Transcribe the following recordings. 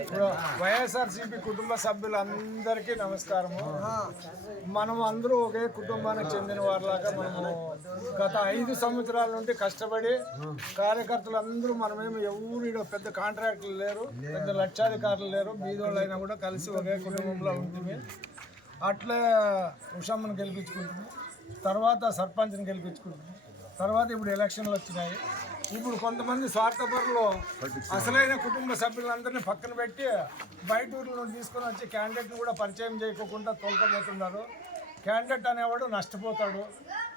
ఇప్పుడు వైఎస్ఆర్సీపీ కుటుంబ సభ్యులందరికీ నమస్కారము. మనం అందరూ ఒకే కుటుంబానికి చెందిన వారిలాగా మనము గత ఐదు సంవత్సరాల నుండి కష్టపడి కార్యకర్తలందరూ మనమేమి ఎవరు పెద్ద కాంట్రాక్టులు లేరు పెద్ద లక్షాధికారులు లేరు బీదోళ్ళు అయినా కూడా కలిసి ఒకే కుటుంబంలో ఉంటుంది అట్లే ఉషమ్మను గెలిపించుకుంటుంది తర్వాత సర్పంచ్ని గెలిపించుకుంటుంది తర్వాత ఇప్పుడు ఎలక్షన్లు వచ్చినాయి. ఇప్పుడు కొంతమంది స్వార్థపరులు అసలైన కుటుంబ సభ్యులందరినీ పక్కన పెట్టి బయట ఊర్ల తీసుకొని వచ్చి క్యాండిడేట్ని కూడా పరిచయం చేయకోకుండా తోలుకపోతున్నారు క్యాండిడేట్ అనేవాడు నష్టపోతాడు.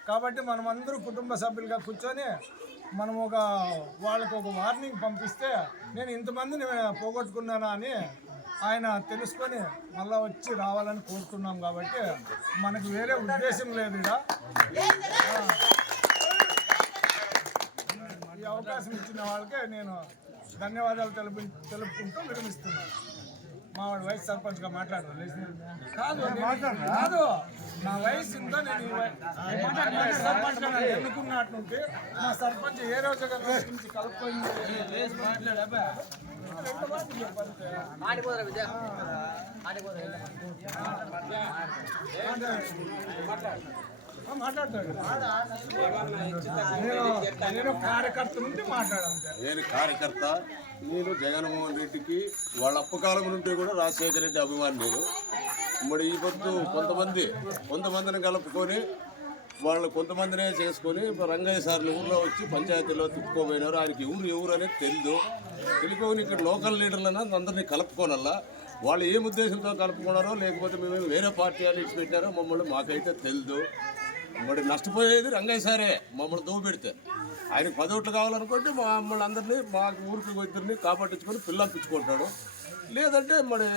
కాబట్టి మనమందరూ కుటుంబ సభ్యులుగా కూర్చొని మనం ఒక వాళ్ళకు ఒక వార్నింగ్ పంపిస్తే నేను ఇంతమందిని పోగొట్టుకున్నానా అని ఆయన తెలుసుకొని మళ్ళీ వచ్చి రావాలని కోరుతున్నాం కాబట్టి మనకు వేరే ఉద్దేశం లేదు ఇక అవకాశం ఇచ్చిన వాళ్ళకే నేను ధన్యవాదాలు తెలుపు తెలుపుకుంటూ విరమిస్తున్నాను మా వాడు వైస్ సర్పంచ్గా మాట్లాడరు కాదు నేను- కాదు నా వయసు ఇంత నేను ఈ వయ- వైస్ సర్పంచ్గా నన్ను ఎన్నుకున్నట్టు నుండి మా సర్పంచ్ ఏ రోజు మాట్లాడా రెండు నేను కార్యకర్త నుండి మాట్లాడంతే నేను కార్యకర్త నేను జగన్మోహన్ రెడ్డికి వాళ్ళ అప్పకాలం నుండి కూడా రాజశేఖర రెడ్డి అభిమాని నేను. మరి ఈ పొద్దు కొంతమంది కొంతమందిని కలుపుకొని వాళ్ళు కొంతమందినే చేసుకొని ఇప్పుడు రంగయ్య సార్లు ఊళ్ళో వచ్చి పంచాయతీలో తిప్పుకోపోయినారు ఆయనకి ఎవరు ఎవరు అనేది తెలియదు తెలుసుకొని ఇక్కడ లోకల్ లీడర్లను అందరినీ కలుపుకోనల్లా. వాళ్ళు ఏం ఉద్దేశంతో కలుపుకున్నారో లేకపోతే మేము వేరే పార్టీ అని ఇచ్చి పెట్టారో మమ్మల్ని మాకైతే తెలియదు మరి నష్టపోయేది రంగయ్య సారే మమ్మల్ని దోవ పెడితే. ఆయనకు పదోట్లు కావాలనుకుంటే మా మమ్మల్ని అందరినీ మా ఊరికి ఇద్దరిని కాపాడించుకొని పిల్లలు లేదంటే మరి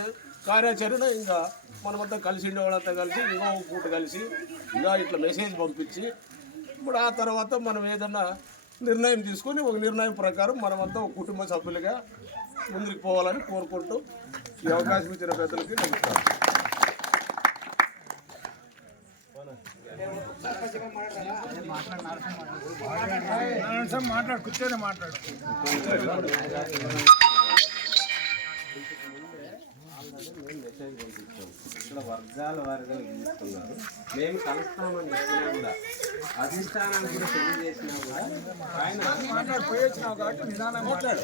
కార్యాచరణ ఇంకా మనమంతా కలిసి ఉండేవాళ్ళంతా కలిసి ఇంకా ఒక పూట కలిసి ఇంకా ఇట్లా మెసేజ్ పంపించి ఇప్పుడు ఆ తర్వాత మనం ఏదన్నా నిర్ణయం తీసుకొని ఒక నిర్ణయం ప్రకారం మనమంతా ఒక కుటుంబ సభ్యులుగా ముందుకు పోవాలని కోరుకుంటూ ఈ అవకాశం ఇచ్చిన పెద్దలకి నమస్కారం. మాట్లాడు కూర్చొని మాట్లాడు ఇక్కడ వర్గాల వారిగా తీసుకున్నారు. మేము కలుస్తామని చెప్పినా కూడా అధిష్టానాన్ని కూడా కూడా ఆయన మాట్లాడు పోయి వచ్చినావు కాబట్టి నిదానం మాట్లాడు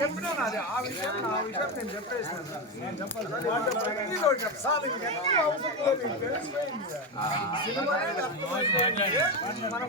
ఏం ఆశ- చెప్పినాను అది ఆ విషయం ఆ విషయం నేను చెప్పేసాను నేను చెప్పాలి ప్రతిదీ అవసరం లేదు. సినిమా మనం